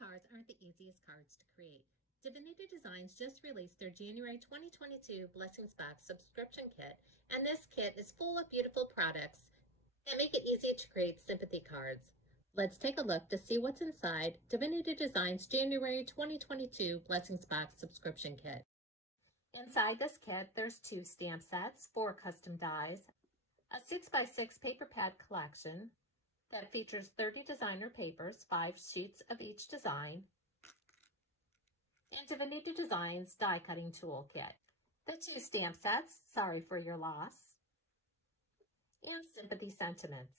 cards aren't the easiest cards to create. Divinity Designs just released their January 2022 Blessings Box subscription kit, and this kit is full of beautiful products that make it easy to create sympathy cards. Let's take a look to see what's inside Divinity Designs January 2022 Blessings Box subscription kit. Inside this kit, there's 2 stamp sets, 4 custom dies, a 6x6 paper pad collection that features 30 designer papers, 5 sheets of each design, and Divinity Designs die cutting toolkit. The 2 stamp sets, Sorry for Your Loss, and Sympathy Sentiments.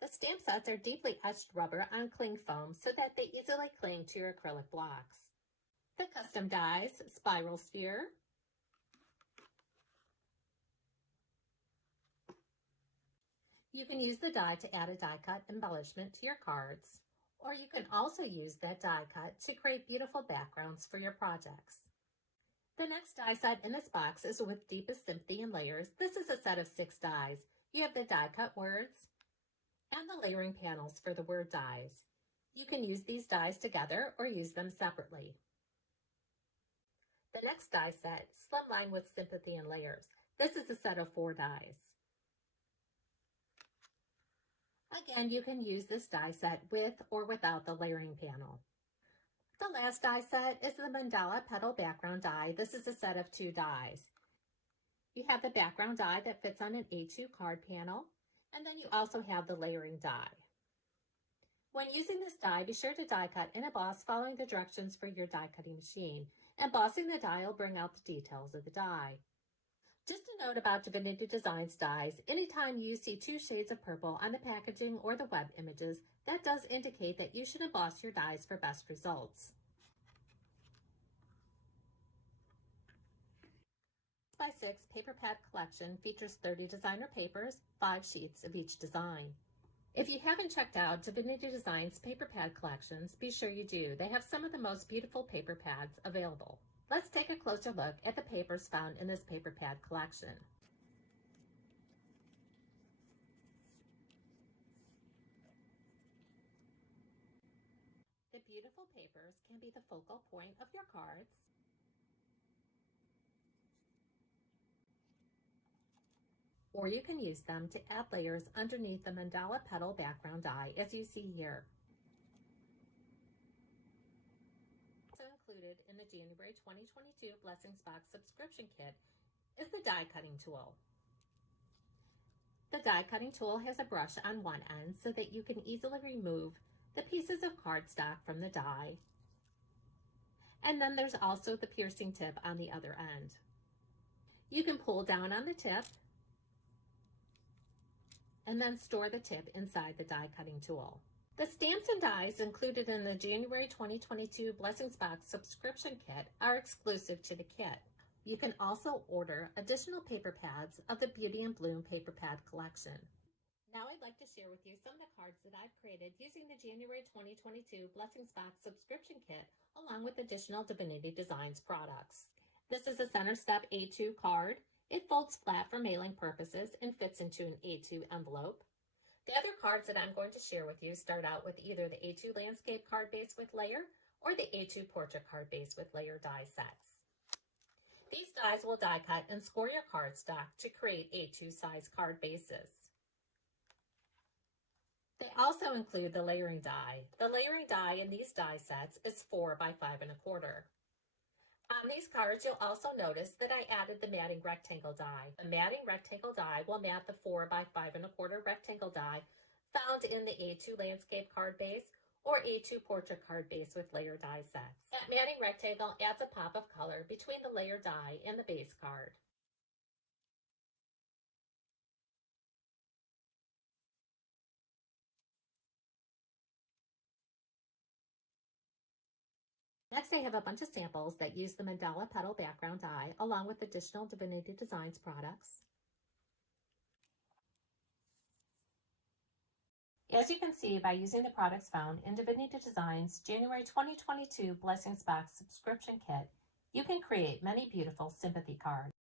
The stamp sets are deeply etched rubber on cling foam so that they easily cling to your acrylic blocks. The custom dies, Spiral Sphere, you can use the die to add a die cut embellishment to your cards, or you can also use that die cut to create beautiful backgrounds for your projects. The next die set in this box is with Deepest Sympathy and Layers. This is a set of 6 dies. You have the die cut words and the layering panels for the word dies. You can use these dies together or use them separately. The next die set, Slimline with Sympathy and Layers. This is a set of 4 dies. Again, you can use this die set with or without the layering panel. The last die set is the Mandala Petal Background die. This is a set of 2 dies. You have the background die that fits on an A2 card panel, and then you also have the layering die. When using this die, be sure to die cut and emboss following the directions for your die cutting machine. Embossing the die will bring out the details of the die. Just a note about Divinity Designs dies, anytime you see 2 shades of purple on the packaging or the web images, that does indicate that you should emboss your dies for best results. By 6 paper pad collection features 30 designer papers, 5 sheets of each design. If you haven't checked out Divinity Designs paper pad collections, be sure you do. They have some of the most beautiful paper pads available. Let's take a closer look at the papers found in this paper pad collection. The beautiful papers can be the focal point of your cards, or you can use them to add layers underneath the Mandala Petal Background die, as you see here. Included in the January 2022 Blessings Box subscription kit is the die cutting tool. The die cutting tool has a brush on one end so that you can easily remove the pieces of cardstock from the die. And then there's also the piercing tip on the other end. You can pull down on the tip and then store the tip inside the die cutting tool. The stamps and dies included in the January 2022 Blessings Box subscription kit are exclusive to the kit. You can also order additional paper pads of the Beauty and Bloom paper pad collection. Now I'd like to share with you some of the cards that I've created using the January 2022 Blessings Box subscription kit along with additional Divinity Designs products. This is a center step A2 card. It folds flat for mailing purposes and fits into an A2 envelope. The other cards that I'm going to share with you start out with either the A2 landscape card base with layer or the A2 portrait card base with layer die sets. These dies will die cut and score your cardstock to create A2 size card bases. They also include the layering die. The layering die in these die sets is 4 by 5 1/4. On these cards, you'll also notice that I added the matting rectangle die. The matting rectangle die will mat the 4 by 5 1/4 rectangle die found in the A2 landscape card base or A2 portrait card base with layer die sets. That matting rectangle adds a pop of color between the layer die and the base card. Next, I have a bunch of samples that use the Mandala Petal Background die along with additional Divinity Designs products. As you can see by using the products found in Divinity Designs January 2022 Blessings Box subscription kit, you can create many beautiful sympathy cards.